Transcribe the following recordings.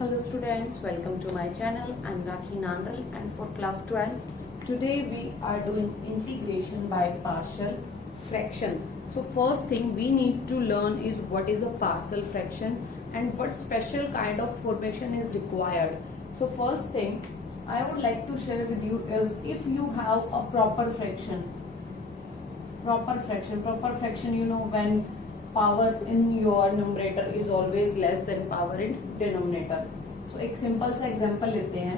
Hello students, welcome to my channel. I'm Rakhi Nandal and for class 12, today we are doing integration by partial fraction. So first thing we need to learn is what is a partial fraction and what special kind of formation is required. So first thing I would like to share with you is if you have a proper fraction you know when power in your numerator is always less than power in denominator. So एक simple सा example लेते हैं.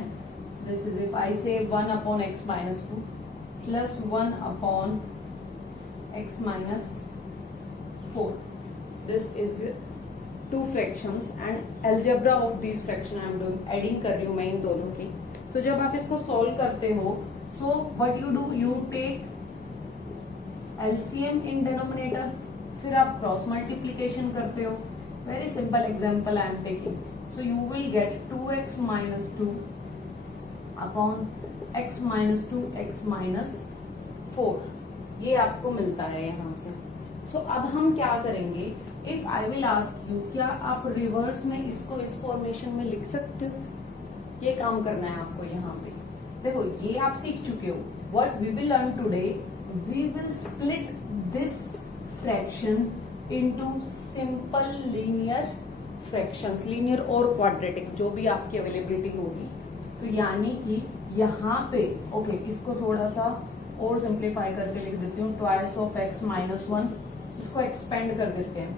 This is if I से 1 upon x minus 2 plus 1 upon x minus 4. This is two fractions and algebra of this fraction I am doing, adding कर रही हूँ मैं इन दोनों की. सो जब आप इसको सॉल्व करते हो, so what you do, you take LCM in denominator, फिर आप क्रॉस मल्टीप्लीकेशन करते हो. Very simple example I am taking. So you will get 2x minus 2 upon x minus 2 x minus 4. ये आपको मिलता है यहाँ से. सो अब हम क्या करेंगे, if I will ask you, क्या आप रिवर्स में इसको इस फॉर्मेशन में लिख सकते हो? ये काम करना है आपको यहाँ पे. देखो ये आप सीख चुके हो. What we will learn today, we will split this fraction into simple linear fractions, linear और quadratic, जो भी आपकी अवेलेबिलिटी होगी. तो यानी कि यहाँ पे ओके इसको थोड़ा सा और सिंप्लीफाई करके लिख देती हूँ. ट्वाइस ऑफ x माइनस 1, इसको एक्सपेंड कर देते हैं.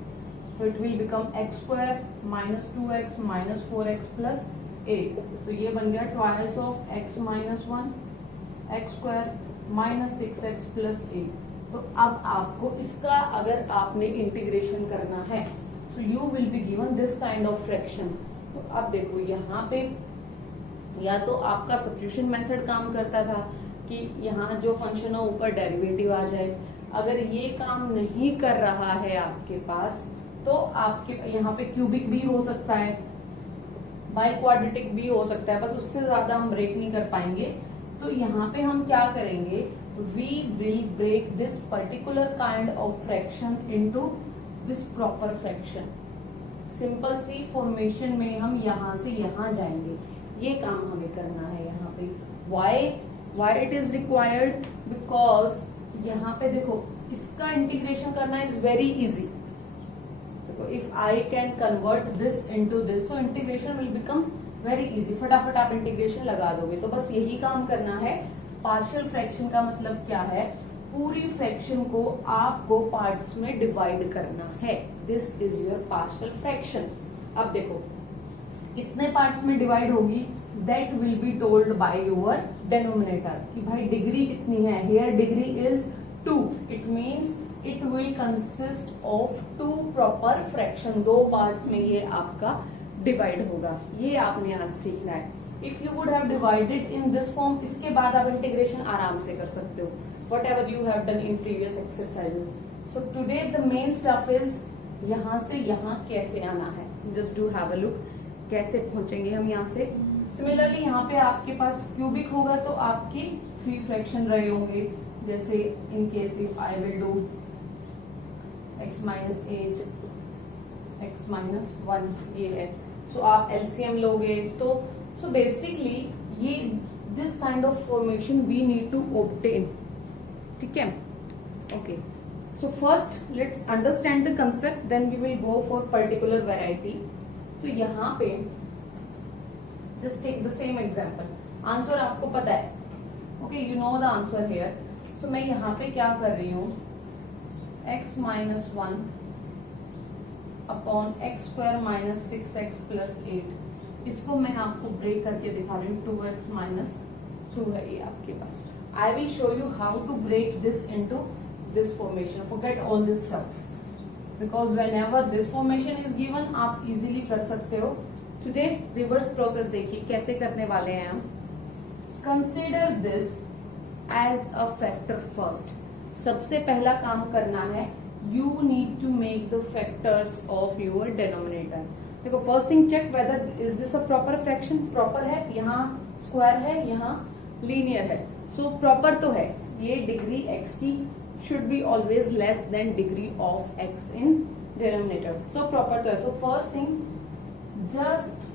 तो it will become x square minus 2x minus 4x plus 8. तो ये बन गया twice of x minus 1 x square minus 6x plus 8. तो अब आपको इसका अगर आपने इंटीग्रेशन करना है, तो you will be given this kind of fraction. तो अब देखो यहाँ पे या तो आपका सब्स्टिट्यूशन मेथड काम करता था कि यहाँ जो फंक्शन है ऊपर डेरिवेटिव आ जाए. अगर ये काम नहीं कर रहा है आपके पास, तो आपके यहाँ पे क्यूबिक भी हो सकता है, बाई क्वाड्रेटिक भी हो सकता है, बस उससे ज्यादा हम ब्रेक नहीं कर पाएंगे. तो यहाँ पे हम क्या करेंगे, we will break this particular kind of fraction into this proper fraction. Simple सी फॉर्मेशन में हम यहाँ से यहाँ जाएंगे. ये काम हमें करना है यहाँ पे. why it is required, because यहाँ पे देखो इसका इंटीग्रेशन करना इज वेरी इजी. देखो if I can convert this into this, so integration will become very easy. फटाफट आप इंटीग्रेशन लगा दोगे. तो बस यही काम करना है. पार्शियल फ्रैक्शन का मतलब क्या है, पूरी फ्रैक्शन को आपको पार्ट्स में डिवाइड करना है. This is your partial fraction. अब देखो कितने पार्ट्स में डिवाइड होगी, that will be told by your denominator कि भाई डिग्री कितनी है. Here degree is 2. It means it will consist of 2 proper fraction. 2 parts में ये आपका डिवाइड होगा. ये आपने आज सीखना है. If you would have divided in this form, इसके बाद आप इंटीग्रेशन आराम से कर सकते हो, what ever you have done in previous exercises. So today the main stuff is यहाँ से यहाँ कैसे आना है. Just do have a look कैसे पहुंचेंगे हम यहाँ से. सिमिलरली यहाँ पे आपके पास क्यूबिक होगा तो आपके 3 फ्रैक्शन रहे होंगे. जैसे in case if I will do x minus 8 x minus 1 ये है. तो आप एलसीएम लोगे. तो सो बेसिकली ये this kind of formation we need to obtain. ठीक है, okay. So first let's understand the concept, then we will go for particular variety. So यहाँ पे just take the same example. Answer आपको पता है, okay, you know the answer here. So मैं यहाँ पे क्या कर रही हूँ, x minus 1 upon x square minus 6x plus 8. इसको मैं आपको ब्रेक करके दिखा रही हूँ. 2x माइनस 2 है ये आपके पास. I will show you how to break this into this formation. Forget all this stuff because whenever this formation is given आप इजीली कर सकते हो. टुडे रिवर्स प्रोसेस देखिए कैसे करने वाले हैं हम. Consider this as a factor first. सबसे पहला काम करना है, you need to make the factors of your denominator. देखो first thing check whether is this a proper fraction. Proper है, यहाँ स्क्वायर है, यहाँ लीनियर है. सो प्रॉपर तो है. ये डिग्री x की should be always less than degree of x in denominator. So proper तो है. So first thing just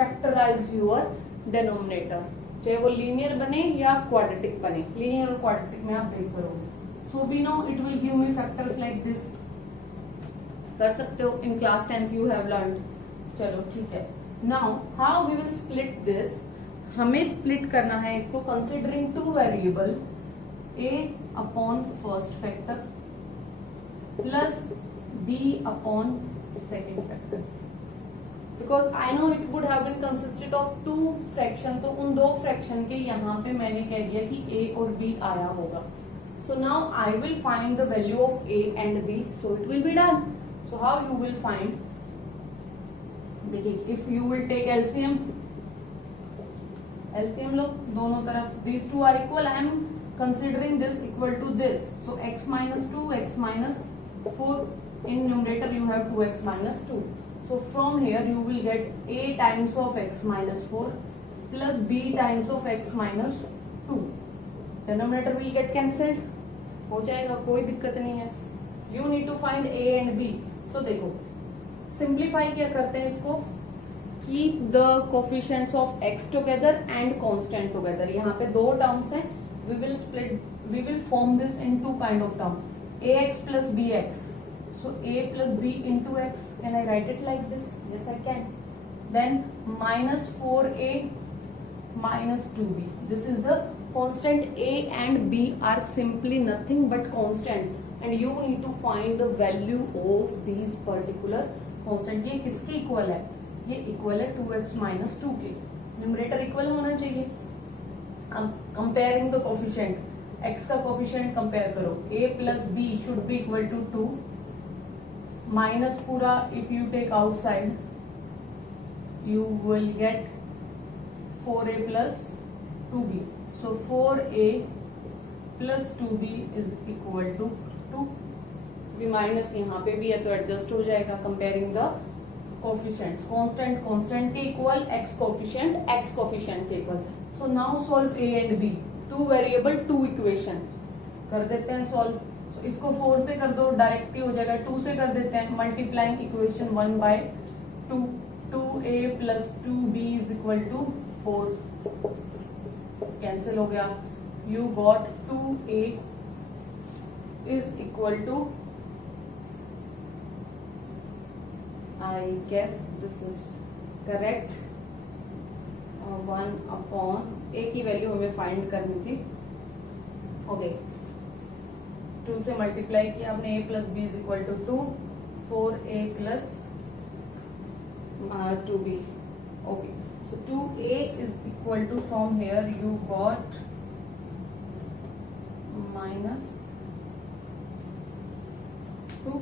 factorise your denominator, चाहे वो लीनियर बने या क्वाड्रेटिक बने, लीनियर और क्वाड्रेटिक में आप ब्रेक करोगे। So we know it will give me factors like this, कर सकते हो, इन क्लास 10 यू हैव लर्न। चलो ठीक है, now how we will split this, हमें स्प्लिट करना है इसको considering two variable a upon first factor plus b upon second factor, because I know it would have been consisted of 2 fraction, तो उन 2 fraction के यहाँ पे मैंने कह दिया कि a और b आया होगा। So now I will find the value of a and b, so it will be done. So how you will find, देखिए if you will take LCM, LCM लो दोनों तरफ, these two are equal, I am considering this equal to this, so x minus 2, x minus 4, in numerator you have 2x minus 2, so from here you will get a times of x minus 4 plus b times of x minus 2, denominator will get cancelled, हो जाएगा, कोई दिक्कत नहीं है। you need to find a and b, so देखो simplify क्या करते हैं इसको, keep the coefficients of x together and constant together, यहाँ पे 2 टर्म्स हैं, we will split, we will form this in 2 kind of term, ax plus bx, so a plus b into x, can I write it like this? Yes I can. Then minus 4a minus 2b, this is the constant, a and b are simply nothing but constant and you need to find the value of these particular constant। ये किसके equal है, ये equal है 2x minus 2 के, numerator equal होना चाहिए। अब comparing the coefficient, x का कोफिशिएंट कंपेयर करो, a plus b should be equal to 2 minus पूरा, if you take outside you will get 4a plus 2b, so 4a plus 2b is equal to 2, भी minus यहाँ पे भी है तो adjust हो जाएगा, comparing the coefficients, constant constant के इक्वल, x कोफिशिएंट के equal. So now solve a and b, 2 variable 2 equation, कर देते हैं सॉल्व। so, इसको 4 से कर दो, डायरेक्ट ही हो जाएगा, 2 से कर देते हैं, multiplying equation 1/2, 2a plus 2b is equal to 4, cancel हो गया, you got 2a is equal to, I guess this is correct, 1 upon a की वैल्यू हमें फाइंड करनी थी, ओके 2 से मल्टीप्लाई किया आपने, a plus b is equal to 2, 4a plus 2b, okay, so 2a is equal to, from here you got minus 2,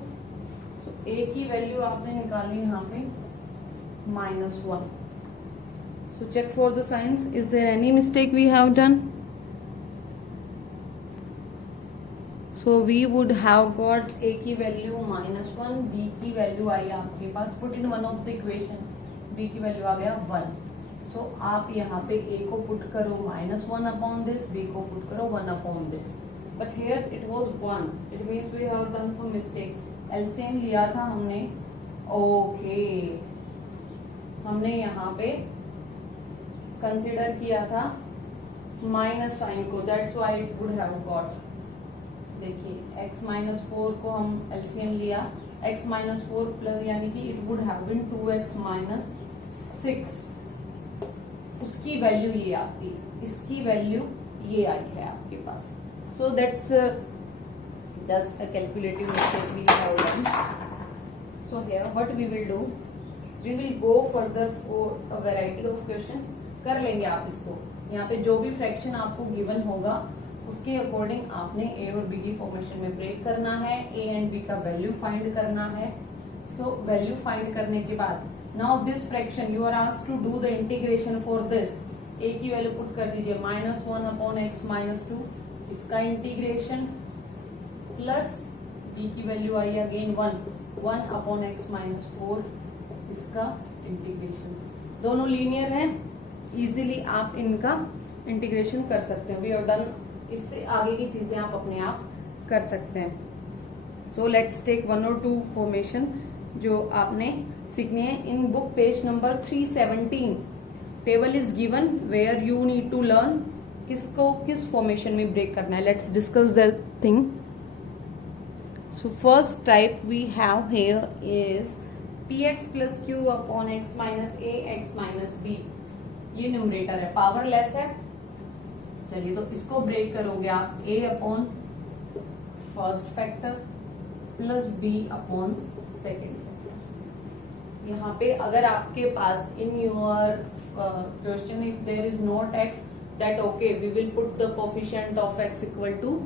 so a की value आपने निकाली यहाँ पे -1, so check for the signs, is there any mistake we have done? So we would have got a की वैल्यू -1, b की value आई आपके पास, put in one of the equation, b की वैल्यू आ गया 1, so आप यहाँ पे a को पुट करो -1 अपॉन दिस, b को पुट करो 1 upon this, but here it was 1, it means we have done some mistake, LCM लिया था हमने, ओके हमने यहाँ पे कंसिडर किया था माइनस साइन को, that's why it would have got, देखिए x minus 4 को हम एलसीएम लिया, x minus 4 प्लस यानी कि it would have been 2x minus 6, उसकी वैल्यू ये आती, इसकी वैल्यू ये आई है आपके पास, so that's just a calculative mistake we have done. So here what we will do, we will go further for a variety of question, कर लेंगे आप इसको, यहाँ पे जो भी फ्रैक्शन आपको गिवन होगा उसके अकॉर्डिंग आपने a और b की फॉर्मेशन में ब्रेक करना है, a एंड b का वैल्यू फाइंड करना है। सो वैल्यू फाइंड करने के बाद now this fraction you are asked to do the integration for this, a की वैल्यू पुट कर दीजिए -1 अपॉन x -2, इसका इंटीग्रेशन प्लस b की value I again 1 upon x -4, इसका इंटीग्रेशन, दोनों लीनियर हैं, इजीली आप इनका इंटीग्रेशन कर सकते हैं, वी हैव डन, इससे आगे की चीजें आप अपने आप कर सकते हैं। सो लेट्स टेक 1 और 2 फॉर्मेशन जो आपने सीखनी है। In book page number 317 table is given where you need to learn किसको किस फॉर्मेशन में ब्रेक करना है। Let's discuss the thing. So first type we have here is px plus q upon x minus a x minus b। ये numerator है, powerless है। चलिए तो इसको ब्रेक करोगे आप a upon first factor plus b upon second factor. यहाँ पे अगर आपके पास in your question if there is not x that okay we will put the coefficient of x equal to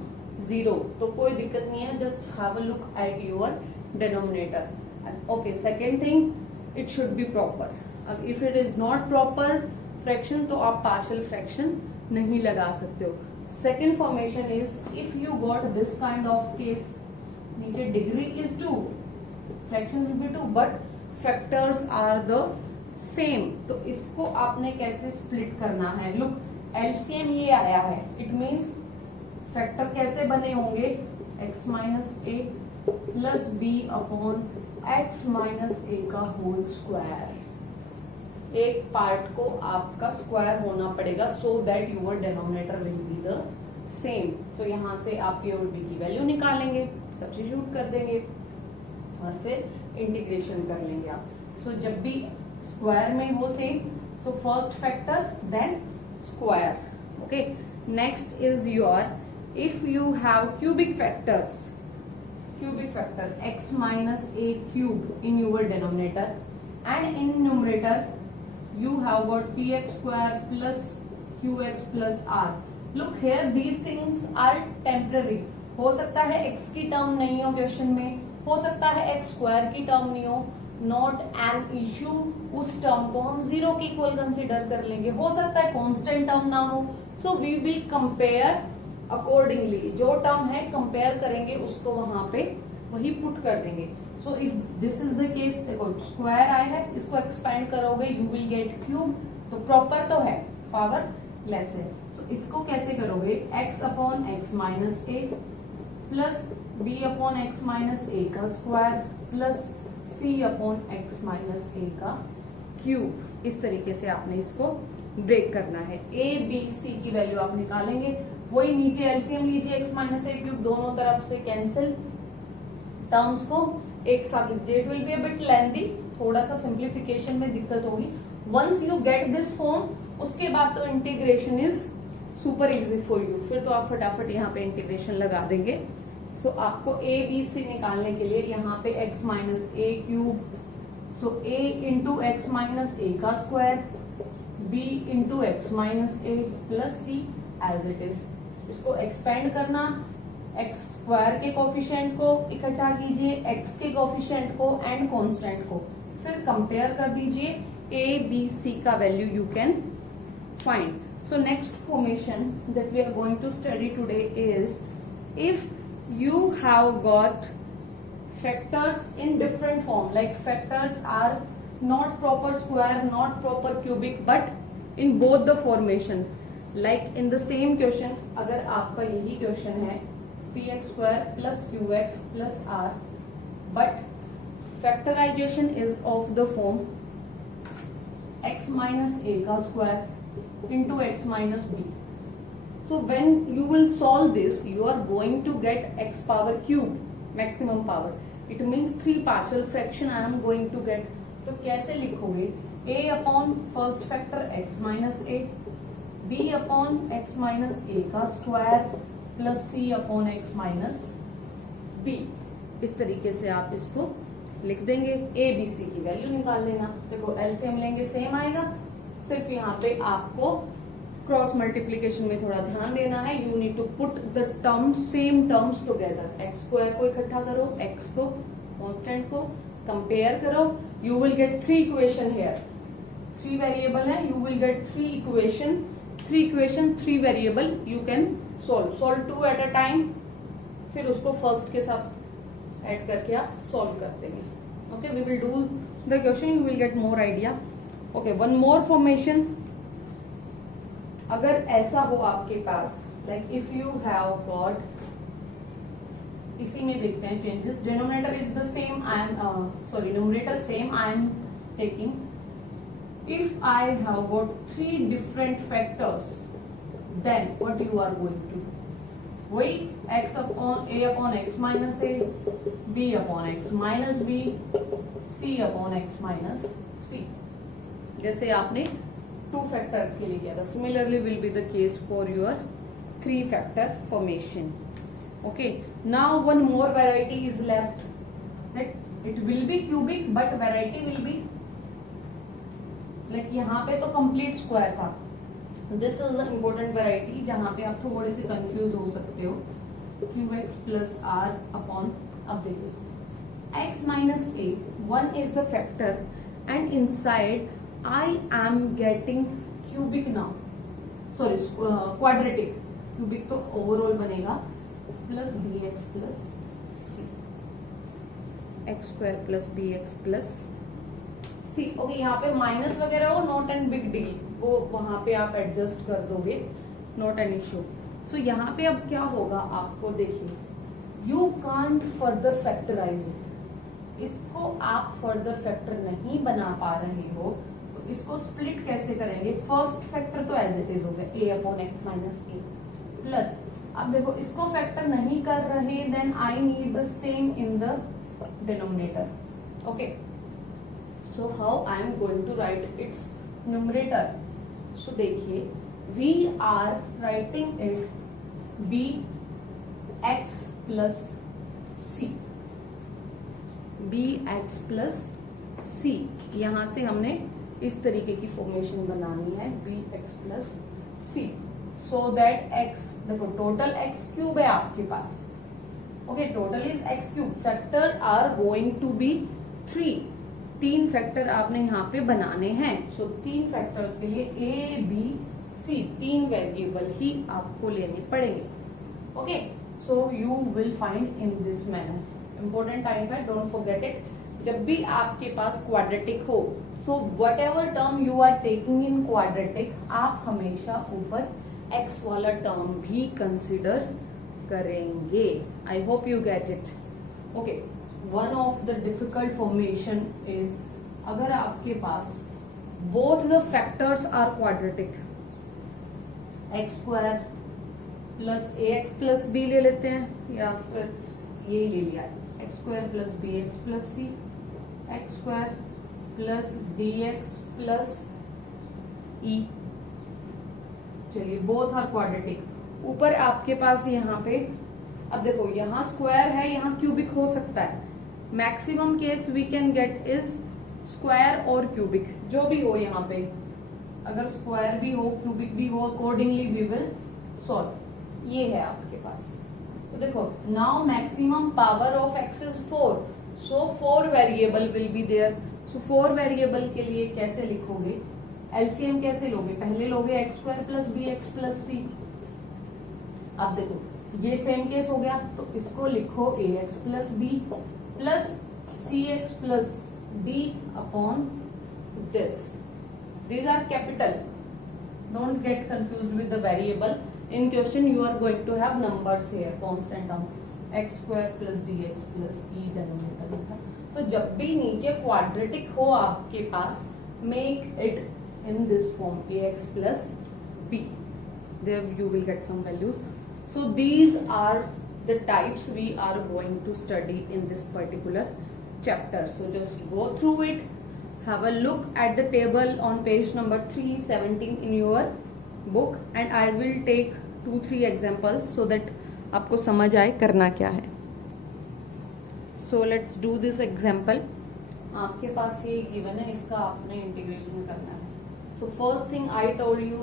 0, तो कोई दिक्कत नहीं है। Just have a look at your denominator. Okay, second thing, it should be proper. If it is not proper fraction तो आप partial fraction नहीं लगा सकते हो। Second formation is if you got this kind of case, नीचे degree is 2, fraction will be 2, but factors are the same। तो इसको आपने कैसे split करना है? Look, LCM ये आया है, it means factor कैसे बने होंगे? x minus a plus b upon x minus a का होल स्क्वायर। एक पार्ट को आपका स्क्वायर होना पड़ेगा so that your denominator will be the same. So यहां से आप ए और बी की वैल्यू निकालेंगे, सब्स्टिट्यूट कर देंगे और फिर इंटीग्रेशन कर लेंगे आप। सो जब भी स्क्वायर में हो same, so first factor then square. Okay, next is your if you have cubic factors, cubic factor x minus a cube in your denominator and in numerator you have got px square plus qx plus r। Look here, these things are temporary। हो सकता है x की term नहीं हो question में, हो सकता है x स्क्वायर की टर्म नहीं हो, नॉट एन इश्यू। उस टर्म को हम 0 के इक्वल कंसिडर कर लेंगे। हो सकता है कांस्टेंट टर्म ना हो, so we will compare accordingly. जो टर्म है कंपेयर करेंगे उसको वहां पे वही पुट कर देंगे। So if this is the case, देखो स्क्वायर आया है, इसको एक्सपेंड करोगे यू विल गेट क्यूब। तो प्रॉपर तो है, पावर लेस है। सो इसको कैसे करोगे? x upon x minus a plus b upon x minus a का square plus c upon x minus a का क्यूब। इस तरीके से आपने इसको ब्रेक करना है। a b c की वैल्यू आप निकालेंगे, वही नीचे एलसीएम लीजिए, x माइनस ए क्यूब दोनों तरफ से कैंसिल, टर्म्स को एक साथ लीजिए। It will be a bit lengthy, थोड़ा सा सिंप्लीफिकेशन में दिक्कत होगी। Once you get this form, उसके बाद तो integration is super easy for you. फिर तो आप फटाफट यहाँ पे इंटीग्रेशन लगा देंगे। सो आपको a b c निकालने के लिए यहाँ पे x minus a cube, so a into x minus a का square, b into x minus a plus c as it is. इसको एक्सपेंड करना, एक्स स्क्वायर के कोफिशिएंट को इकट्ठा कीजिए, एक्स के कोफिशिएंट को एंड कांस्टेंट को, फिर कंपेयर कर दीजिए। ए बी सी का value you can find. So next formation that we are going to study today is if you have got factors in different form, like factors are not proper square, not proper cubic, but in both the formation, like in the same question, अगर आपका यही question है px square plus qx plus r, but factorization is of the form x minus a का square into x minus b. So when you will solve this, you are going to get x power cube, maximum power. It means 3 partial fraction I am going to get. तो कैसे लिखोगे? a upon first factor x minus a, b upon x minus a का square plus c upon x minus b. इस तरीके से आप इसको लिख देंगे। a b c की वैल्यू निकाल लेना। देखो एलसीएम लेंगे सेम आएगा, सिर्फ यहाँ पे आपको क्रॉस मल्टीप्लीकेशन में थोड़ा ध्यान देना है। You need to put the terms, same terms together. X square को इकट्ठा करो, एक्स को कांस्टेंट को कंपेयर करो, you will get 3 equation here. 3 variable है, you will get 3 equation, 3 variable you can solve 2 at a time, फिर उसको first के साथ ऐड करके आप सोल्व कर देंगे। Okay, we will do the question, you will get more idea. Okay, one more formation. अगर ऐसा हो आपके पास, like if you have got, इसी में देखते हैं changes. Denominator is the same, I am numerator same, I am taking, if I have got 3 different factors, then what you are going to do? वही x upon x minus a, b upon x minus b, c upon x minus c, जैसे आपने 2 factors के लिए किया था. Similarly will be the case for your 3 factor formation. Okay, now one more variety is left. It will be cubic but variety will be like यहाँ पे तो complete square था. This is the important variety जहाँ पे आप थोड़े से confuse हो सकते हो. qx plus r upon, अब देखिए x minus a, 1 is the factor and inside I am getting cubic now, sorry quadratic. cubic तो overall बनेगा plus bx plus c, x square plus bx plus c. Okay, यहाँ पे minus वगैरह हो, not an big deal, वो वहां पे आप एडजस्ट कर दोगे, नॉट एन इश्यू. सो यहाँ पे अब क्या होगा आपको देखिए, you can't further factorise it. इसको आप फर्दर फैक्टर नहीं बना पा रहे हो, तो इसको स्प्लिट कैसे करेंगे? फर्स्ट फैक्टर तो एज इट इज हो गया a upon x minus a plus, अब देखो इसको फैक्टर नहीं कर रहे, then I need the same in the denominator. Okay, so how I am going to write its numerator? So देखिए, we are writing it b x plus c, b x plus c. यहाँ से हमने इस तरीके की formation बनानी है, b x plus c, so that x, देखो टोटल x क्यूब है आपके पास. Okay, total is x cube, factor are going to be 3. 3 factor आपने यहाँ पे बनाने हैं. सो 3 फैक्टर्स के लिए a b c 3 वेरिएबल ही आपको लेने पड़ेंगे. Okay, so you will find in this manner. Important type है, डोंट फॉरगेट इट. जब भी आपके पास क्वाड्रेटिक हो, so whatever term you are taking in quadratic, आप हमेशा ऊपर x वाला टर्म भी कंसिडर करेंगे. I hope you get it. Okay, one of the difficult formation is अगर आपके पास both the factors are quadratic, x square plus ax plus b ले लेते हैं, या फिर ये ले लिया x square plus bx plus c, x square plus dx plus e. चलिए, both are quadratic. ऊपर आपके पास यहाँ पे, अब देखो यहाँ स्क्वायर है, यहाँ क्यूबिक हो सकता है. Maximum case we can get is square और क्यूबिक, जो भी हो यहाँ पे. अगर स्क्वायर भी हो, क्यूबिक भी हो, अकॉर्डिंगली वी विल सॉल्व. ये है आपके पास. तो देखो, now maximum power of x is 4, so 4 variable will be there. So 4 variable के लिए कैसे लिखोगे? एलसीएम कैसे लोगे? पहले लोगे x square plus b x plus c. अब देखो, ये सेम केस हो गया, तो इसको लिखो a x plus b plus c x plus d upon this. These are capital. Don't get confused with the variable. In question you are going to have numbers here, constant term x square plus dx plus e denominator में था. तो जब भी नीचे quadratic हो आपके पास, make it in this form ax plus b. There you will get some values. So these are the types we are going to study in this particular chapter. So just go through it. Have a look at the table on page number 317 in your book, and I will take 2-3 examples so that आपको समझ आए करना क्या है. So let's do this example. आपके पास ये given है, इसका आपने इंटीग्रेशन करना है. So first thing I told you,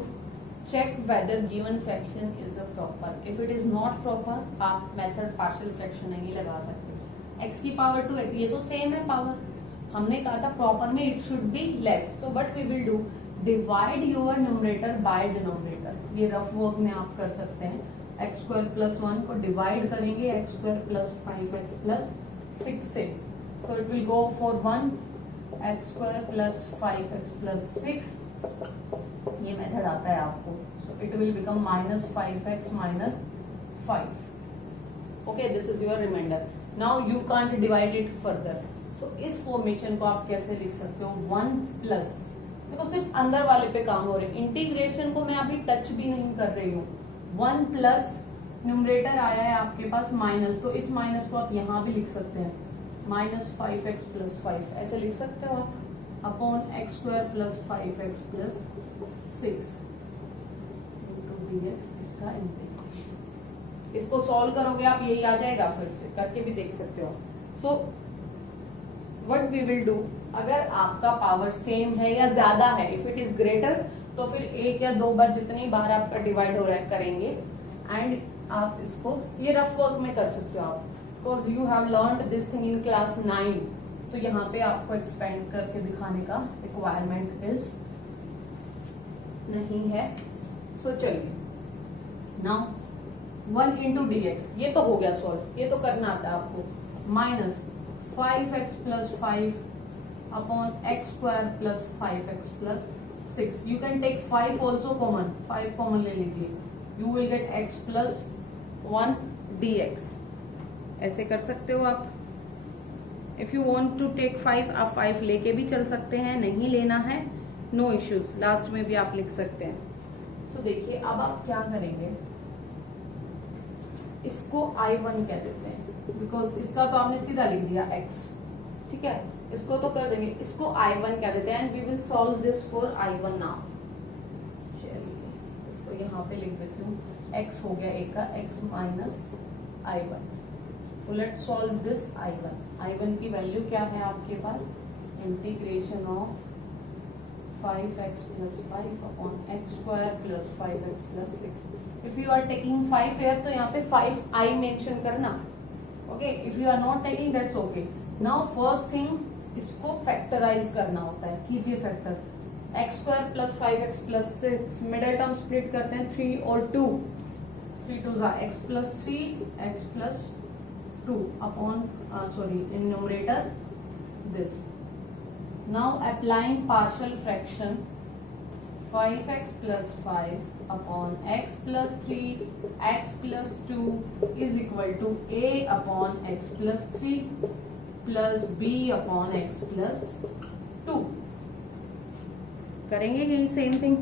check whether given fraction is a proper. If it is not proper, आप method partial fraction नहीं लगा सकते. x की पावर 2, ये तो सेम है पावर. हमने कहा था प्रॉपर में it should be less. So what we will do, divide your numerator by denominator. ये रफ वर्क में आप कर सकते हैं. एक्स स्क्वायर प्लस 1 को डिवाइड करेंगे x square plus 5x plus 6 से. So it will go for 1 x square plus 5x plus 6. ये मेथड आता है आपको. So it will become minus 5x minus 5. Okay, this is your reminder. Now you can't divide it further. So इस formation को आप कैसे लिख सकते हो, 1 प्लस, देखो सिर्फ अंदर वाले पे काम हो रहे, इंटीग्रेशन को मैं अभी टच भी नहीं कर रही हूँ। 1 प्लस न्यूमरेटर आया है आपके पास माइनस, तो इस माइनस को आप यहाँ भी लिख सकते हैं, माइनस 5x प्लस 5 ऐसे लिख सकते हो आप, upon x square plus 5x plus 6 into dx, इसका इंटीग्रेशन। इसको सॉल्व करोगे आप, यही आ जाएगा, फिर से करके भी देख सकते हो। So what we will do, अगर आपका पावर सेम है या ज्यादा है, इफ इट इज ग्रेटर, तो फिर एक या दो बार जितनी बार आपका डिवाइड हो रहा है करेंगे, एंड आप इसको ये रफ वर्क में कर सकते हो आप, because you have learned this thing in class 9, तो यहाँ पे आपको एक्सपेंड करके दिखाने का रिक्वायरमेंट इज नहीं है। सो चलिए, नाउ 1 इंटू dx, ये तो हो गया सॉल्व, ये तो करना आता है आपको, minus 5x plus 5 upon x square plus 5x plus 6, you can take 5 also common, 5 common ले लीजिए, you will get x plus 1 dx, ऐसे कर सकते हो आप। If you want to take 5, आप 5 लेके भी चल सकते हैं, नहीं लेना है नो इश्यूज, लास्ट में भी आप लिख सकते हैं। तो देखिए अब आप क्या करेंगे, इसको I1 कह देते हैं, बिकॉज इसका तो आपने सीधा लिख दिया x, ठीक है, इसको तो कर देंगे, इसको I1 कह देते हैं, and we will solve this for I1 now. चलिए इसको यहाँ पे लिख देती हूँ, x हो गया एक का, x माइनस I1, तो लेट्स सॉल्व दिस I1 की वैल्यू क्या है आपके पास, integration of 5x plus 5 upon x square plus 5x plus 6। If you are taking 5 here, तो यहाँ पे 5i मेंशन करना, okay, if you are not taking that's okay. Now first thing, इसको फैक्टराइज करना होता है, कीजिए factor, x square plus 5x plus 6, middle term split करते हैं 3 और 2, 3 2 जा x plus 3 x plus 2 upon sorry in numerator this. Now applying partial fraction, 5x plus 5 upon x plus 3 x plus 2 is equal to a upon x plus 3 plus b upon x plus 2। करेंगे यही same thing,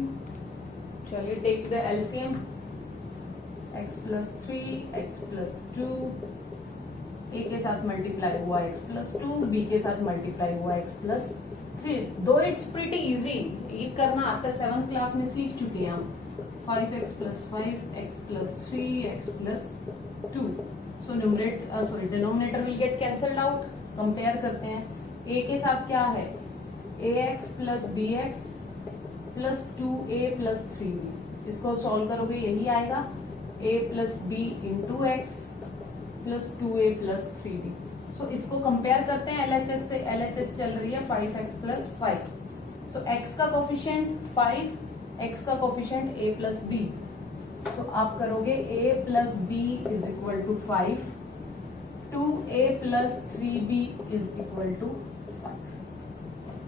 चलिए take the LCM, x plus 3 x plus 2, a के साथ multiply हुआ x plus 2, b के साथ multiply हुआ x plus 3। दो इट्स प्रीटी इजी, ये करना आता है, 7th क्लास में सीख चुके हैं हम, 5x plus 5 x plus 3 x plus 2, so denominator will get cancelled out. Compare करते हैं, a के साथ क्या है, ax plus bx plus 2a plus 3b, इसको सॉल्व करोगे यही आएगा, a plus b into x plus 2a plus 3b। सो इसको कंपेयर करते हैं LHS से, LHS चल रही है 5x प्लस 5, सो x का कोफिशिएंट 5, x का कोफिशिएंट a प्लस b, तो आप करोगे a plus b is equal to 5, 2a plus 3b is equal to 5,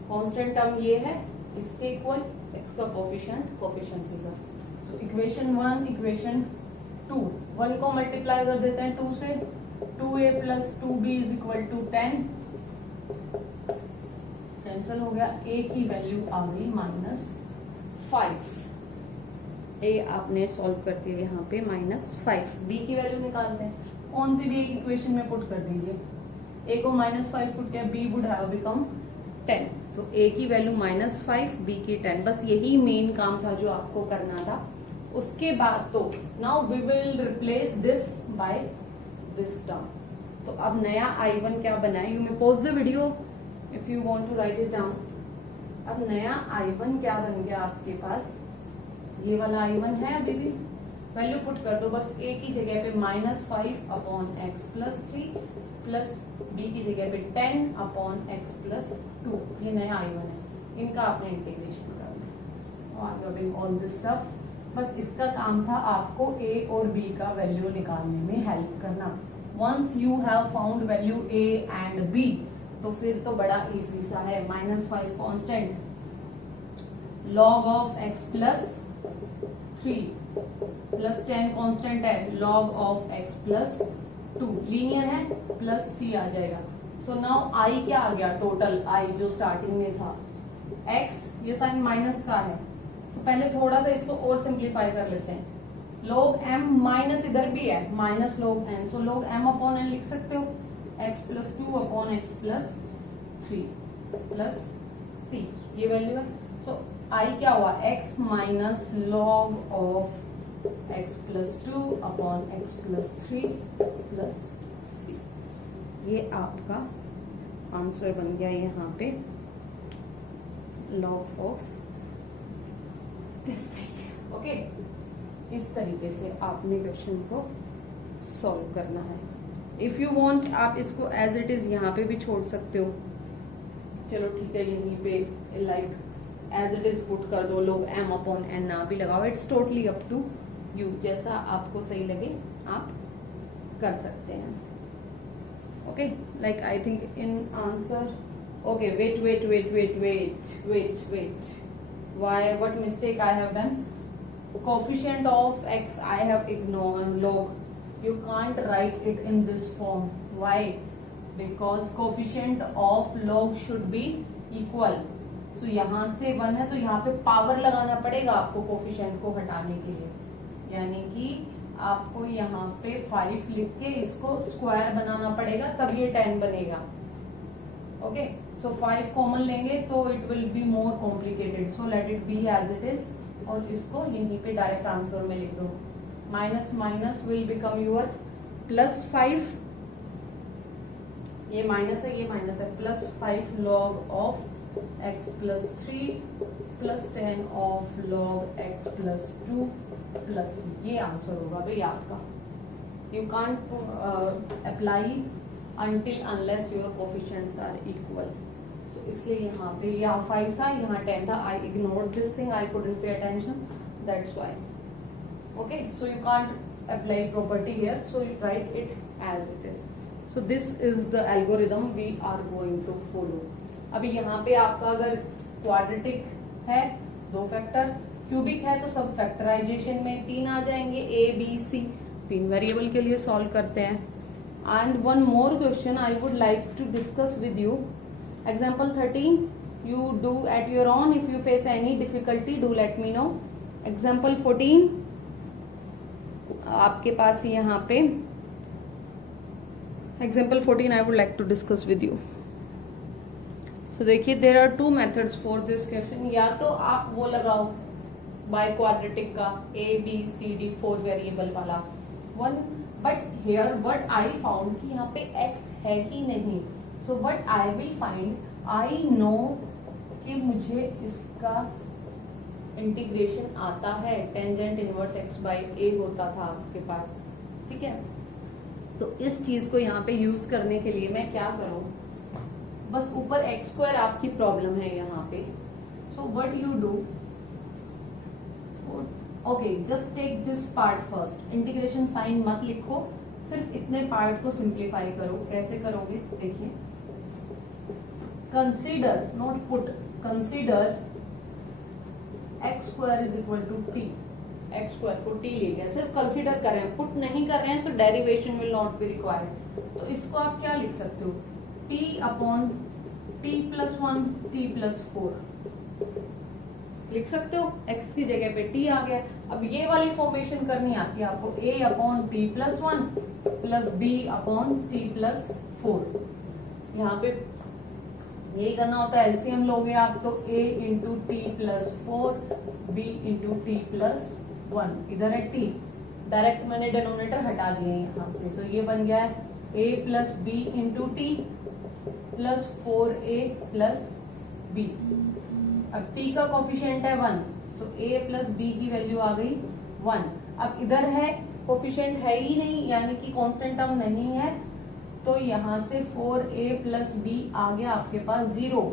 constant term ये है, इसके इक्वल x का कोफिशिएंट देगा। सो इक्वेशन 1 इक्वेशन 2, 1 को मल्टीप्लाई कर देते हैं 2 से, 2a plus 2b is equal to 10, cancel हो गया, a की वैल्यू आ गई -5, a आपने सॉल्व कर दिया यहाँ पे -5, b की वैल्यू निकालते हैं, कौन सी भी एक इक्वेशन में पुट कर दीजिए, a को -5 पुट किया, b वुड हैव बिकम 10, तो a की वैल्यू -5, b की 10, बस यही मेन काम था जो आपको करना था। उसके बाद तो now we will replace this by this term, तो अब नया I1 क्या बना है, you may pause the video if you want to write it down. अब नया I1 क्या बन गया आपके पास, ये वाला I1 है, अभी भी वैल्यू पुट कर दो, बस a की जगह पे -5 upon x plus 3 plus b की जगह पे 10 अपॉन एक्स प्लस 2, ये नया I1 है, इनका आपने इंटीग्रेशन करना, ऑल दिस स्टफ, बस इसका काम था आपको a और b का वैल्यू निकालने में हेल्प करना। Once you have found value a and b, तो फिर तो बड़ा इजी सा है, -5 constant, log of x plus 3 plus 10 constant है, log of x plus 2 linear है, प्लस c आ जाएगा, सो नाउ आई क्या आ गया, टोटल आई जो स्टार्टिंग में था, एक्स, ये साइन माइनस का है, तो पहले थोड़ा सा इसको और सिंप्लीफाई कर लेते हैं। log m माइनस इधर भी है, माइनस log n, सो log m अपॉन n लिख सकते हो, x plus 2 upon x plus 3 plus c, ये वैल्यू है। सो i क्या हुआ, x minus log of x plus 2 upon x plus 3 plus c, ये आपका आंसर बन गया यहाँ पे log of this thing. Okay, इस तरीके से आपने क्वेश्चन को सॉल्व करना है। इफ यू वांट आप इसको एज इट इज यहाँ पे भी छोड़ सकते हो, चलो ठीक है, यहीं पे like as it is put कर दो, लोग m अपॉन n ना भी लगाओ, it's totally up to you, जैसा आपको सही लगे आप कर सकते हैं। Okay, like I think in answer, okay wait, why, what mistake I have done, coefficient of x I have ignored, log, you can't write it in this form, why, because coefficient of log should be equal, so यहाँ से 1 है तो यहाँ पे power लगाना पड़ेगा आपको coefficient को हटाने के लिए, यानी कि आपको यहाँ पे 5 लिख के इसको स्क्वायर बनाना पड़ेगा, तब ये 10 बनेगा। ओके, सो 5 कॉमन लेंगे तो it will be more complicated, so let it be as it is, और इसको यहीं पे डायरेक्ट आंसर में लिख दो, minus minus will become your plus 5, ये माइनस है, ये माइनस है, plus 5 log of x plus 3 plus 10 of log x plus 2 plus, ये आंसर होगा भाई आपका। You can't apply until unless your coefficients are equal, so इसलिए यहाँ पे यहाँ 5 था, यहाँ 10 था, I ignored this thing, I couldn't pay attention, that's why. Okay, so you can't apply property here, so you write it as it is. So this is the algorithm we are going to follow. अभी यहाँ पे आपका अगर quadratic है 2 factor, cubic है तो सब factorisation में 3 आ जाएंगे, a b c, 3 वेरिएबल के लिए सॉल्व करते हैं। And one more question I would like to discuss with you. Example 13, you do at your own. If you face any difficulty, do let me know. Example 14, आपके पास यहाँ पे Example 14 I would like to discuss with you. So देखिए, there are 2 methods for this question. या तो आप वो लगाओ by quadratic का a b c d 4 variable वाला one, but here what I found कि यहाँ पे x है ही नहीं, so what I will find, I know कि मुझे इसका इंटीग्रेशन आता है, tangent inverse x by a होता था आपके पास, ठीक है। तो इस चीज को यहाँ पे यूज करने के लिए मैं क्या करूं, बस ऊपर x स्क्वायर आपकी प्रॉब्लम है यहाँ पे, so what you do, okay, just take this part first, integration sign मत लिखो, सिर्फ इतने पार्ट को सिंप्लीफाई करो। कैसे करोगे देखिए, consider, not put, consider x square is equal to t, x square को टी ले लिया, सिर्फ कंसीडर कर रहे हैं, पुट नहीं कर रहे हैं, so derivation will not be required. तो इसको आप क्या लिख सकते हो, t upon t plus 1 t plus 4 लिख सकते हो, x की जगह पे t आ गया। अब ये वाली फॉर्मेशन करनी आती है आपको, a upon t plus 1 plus b upon t plus 4, यहाँ पे यही करना होता है, एलसीएम लोगे आप तो a into t plus 4 b into t plus 1, इधर है t, डायरेक्ट मैंने डिनोमिनेटर हटा दिए यहाँ से, तो ये बन गया है a plus b into t plus 4a plus b। अब t का कोफिशिएंट है 1, सो a प्लस b की वैल्यू आ गई 1। अब इधर है कोफिशिएंट है ही नहीं, यानी कि कांस्टेंट टर्म नहीं है, तो यहाँ से 4a प्लस b आ गया आपके पास 0,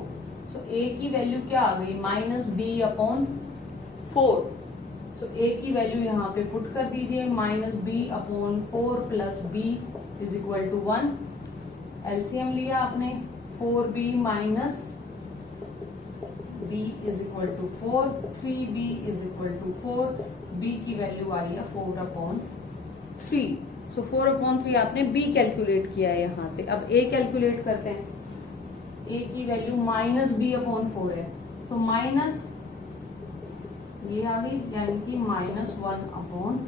सो a की वैल्यू क्या आ गई, minus b upon 4, so a की वैल्यू यहाँ पे पुट कर दीजिए, minus b upon 4 plus b is equal to 1, LCM लिया आपने, 4b minus b is equal to 4, 3b is equal to 4, b की वैल्यू आई है 4 अपॉन 3, सो 4/3 आपने बी कैलकुलेट किया है यहाँ से। अब ए कैलकुलेट करते हैं। ए की वैल्यू -b/4 है। सो माइनस ये आ गई, यानी कि -1/3।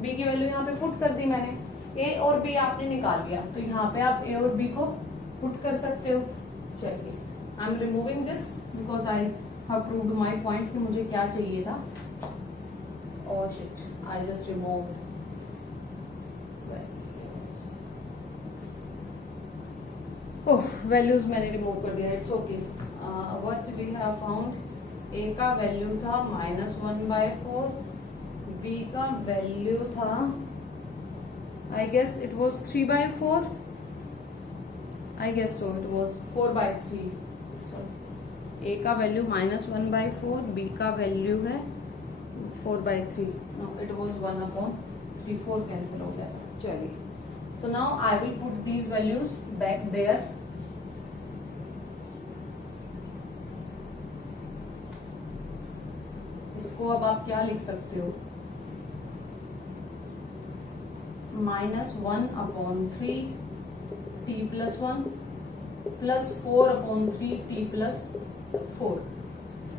बी की वैल्यू यहाँ पे पुट कर दी मैंने। ए और बी आपने निकाल लिया, तो यहाँ पे आप ए और बी को पुट कर सकते हो। चलिए, I am removing this because I have proved my point कि मुझे क्या चाहिए था। और shit, I just remove values मैंने रिमूव कर दिया। It's okay. What we have found, a का वैल्यू था -1/4, बी का वैल्यू था I guess it was 3/4, I guess so it was 4/3। A का वैल्यू -1/4, बी का वैल्यू है 4/3। इट वॉज 1/3, 4 कैंसिल हो गया। चलिए, so now I will put these values back there. इसको अब आप क्या लिख सकते हो, -1/3 t+1 प्लस 4/3 t+4।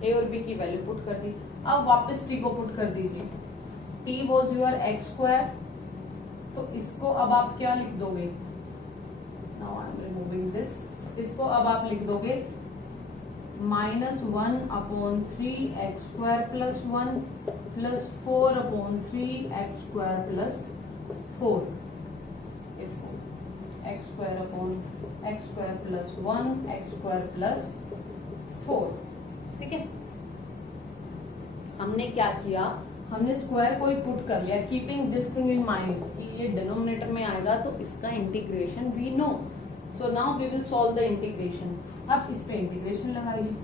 ए और बी की वैल्यू पुट कर दी। अब वापस टी को पुट कर दीजिए। टी वॉज योर x², तो इसको अब आप क्या लिख दोगे, now I am removing this. इसको अब आप लिख दोगे -1/3 x² + 1 प्लस 4/3 x² + 4। इसको x² + 1 x² + 4। ठीक है, हमने क्या किया, हमने स्क्वायर को ही पुट कर लिया, keeping this thing in mind कि ये डिनोमिनेटर में आएगा तो इसका integration we know. So now we will solve the integration. अब इस पे इंटीग्रेशन लगाइए।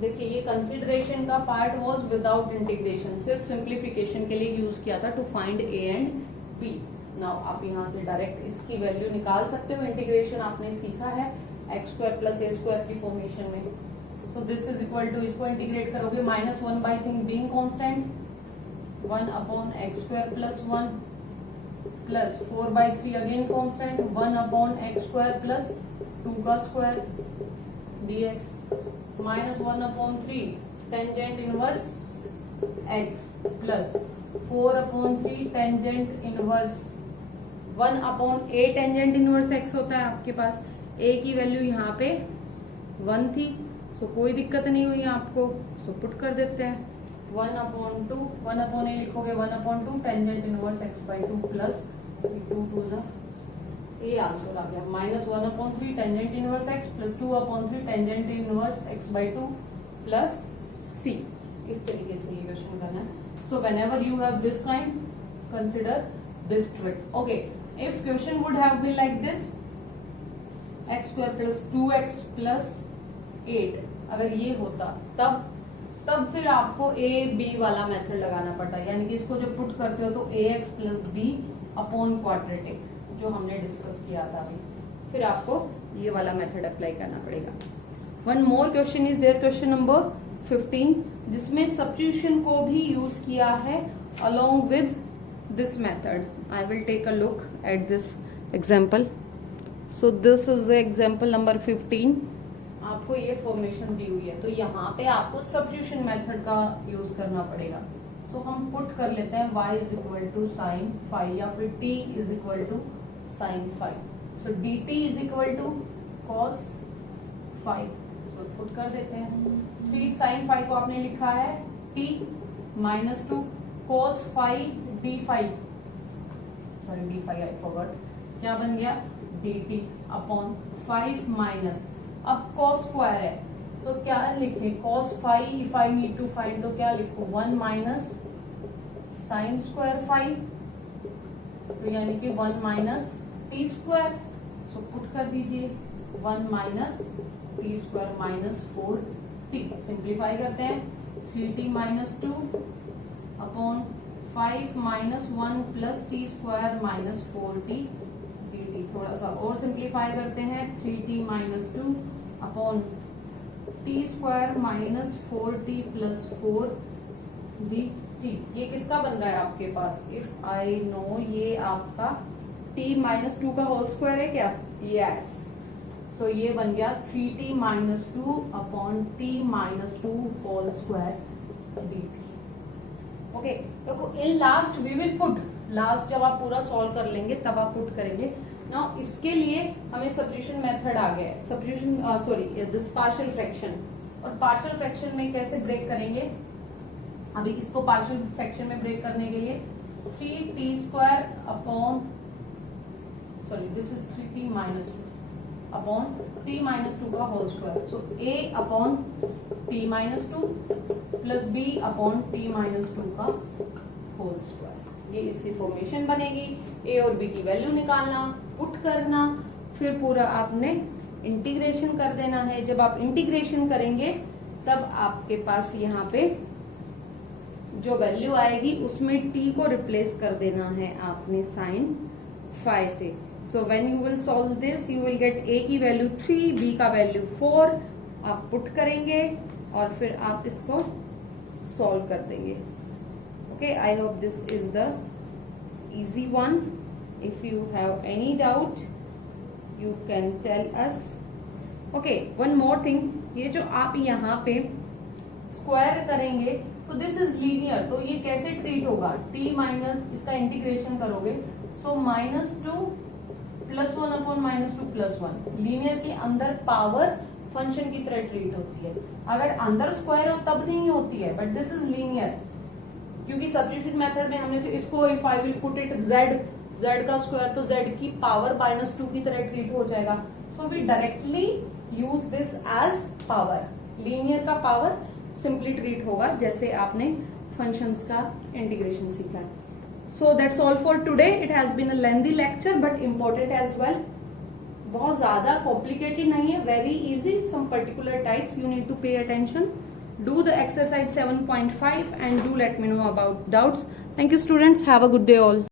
देखिए, ये कंसिडरेशन का पार्ट वाज विदाउट इंटीग्रेशन, सिर्फ सिंप्लीफिकेशन के लिए यूज किया था to find a and b. Now आप यहाँ से डायरेक्ट इसकी वैल्यू निकाल सकते हो। इंटीग्रेशन आपने सीखा है x² + a² की फॉर्मेशन में। So this is equal to, इसको इंटीग्रेट करोगे -1/3 being constant, 1/x² + 1 plus 4/3 again constant, 1/x² + 2 का square dx, -1/3 tangent inverse x plus 4/3 tangent inverse 1/a tangent inverse x होता है आपके पास। a की वैल्यू यहाँ पे 1 थी, सो कोई दिक्कत नहीं हुई आपको, सो पुट कर देते हैं 1/2, 1/a लिखोगे 1/2 tangent inverse x/2 plus 2 to the a answer आ गया, -1/3 tangent inverse x plus 2/3 tangent inverse x/2 plus c। इस तरीके से ये क्वेश्चन करना है। So whenever you have this kind, consider this trick. Okay, if question would have been like this, x² + 2x + 8, अगर ये होता तब फिर आपको a b वाला मेथड लगाना पड़ता है, यानी कि इसको जब पुट करते हो तो ax + b अपॉन क्वाड्रेटिक, जो हमने डिस्कस किया था अभी, फिर आपको ये वाला मेथड अप्लाई करना पड़ेगा। One more question is there, question number 15, जिसमें सब्स्टिट्यूशन को भी यूज किया है along with this method. I will take a look at this example. So this is example number 15। आपको ये फॉर्मेशन दी हुई है, तो यहाँ पे आपको सब्स्टिट्यूशन मेथड का यूज करना पड़ेगा। सो हम पुट कर लेते हैं y = sin phi या फिर t = sin phi। सो dt = cos phi। So put कर देते हैं। 3 sin phi को आपने लिखा है t -2 cos phi d phi, sorry d phi I forgot, क्या बन गया dt अपॉन 5 माइनस, अब cos स्क्वायर है, सो क्या लिखे cos phi, if I need to find तो क्या लिखूं 1 माइनस sin स्क्वायर phi, तो यानी कि 1 minus t square. So put कर दीजिए 1 minus t square minus 4t। Simplify करते हैं 3t - 2 upon 5 minus 1 plus t square minus 4t dt। थोड़ा सा और सिंप्लीफाई करते हैं 3t - 2 upon t square minus 4t plus 4 d t, ये किसका बन रहा है आपके पास, इफ आई नो ये आपका t माइनस टू का होल स्क्वायर है क्या, यस, सो ये बन गया 3t minus two upon t minus two whole square dt। Okay, देखो in last we will put, last जब आप पूरा सॉल्व कर लेंगे तब आप पुट करेंगे। नाउ इसके लिए हमें सब्स्टिट्यूशन मेथड आ गया है, substitution sorry this partial fraction, और पार्शियल फ्रैक्शन में कैसे ब्रेक करेंगे, अभी इसको पार्शियल फ्रैक्शन में ब्रेक करने के लिए 3t square upon sorry this is 3t minus two upon t minus two का whole square, so a upon t minus two plus b upon t minus two का whole square, ये इसकी formation बनेगी। a और b की value निकालना, put करना, फिर पूरा आपने इंटीग्रेशन कर देना है। जब आप इंटीग्रेशन करेंगे तब आपके पास यहाँ पे जो वैल्यू आएगी उसमें t को रिप्लेस कर देना है आपने साइन फाई से। So when you will solve this you will gate a की वैल्यू 3, b का वैल्यू 4, आप पुट करेंगे और फिर आप इसको सॉल्व कर देंगे। Okay, I hope this is the easy one. If you have any doubt you can tell us. Okay, one more thing, ये जो आप यहाँ पे स्क्वायर करेंगे तो दिस इज लीनियर, तो ये कैसे ट्रीट होगा, t माइनस इसका इंटीग्रेशन करोगे, so minus two plus one upon minus two plus one, linear के अंदर पावर फंक्शन की तरह ट्रीट होती है। अगर अंदर स्क्वायर हो तब नहीं होती है, बट दिस इज लीनियर, क्योंकि सब्स्टिट्यूशन मेथड में हमने इसको if I will put it z का स्क्वायर तो z की पावर माइनस टू की तरह ट्रीट हो जाएगा। So we directly use this as power, linear का पावर सिंपली ट्रीट होगा जैसे आपने फंक्शंस का इंटीग्रेशन सीखा है। So that's all for today. It has been a lengthy lecture but important as well. बहुत ज्यादा complicated नहीं है, very easy. Some particular types you need to pay attention. Do the exercise 7.5 and do let me know about doubts. Thank you students. Have a good day all.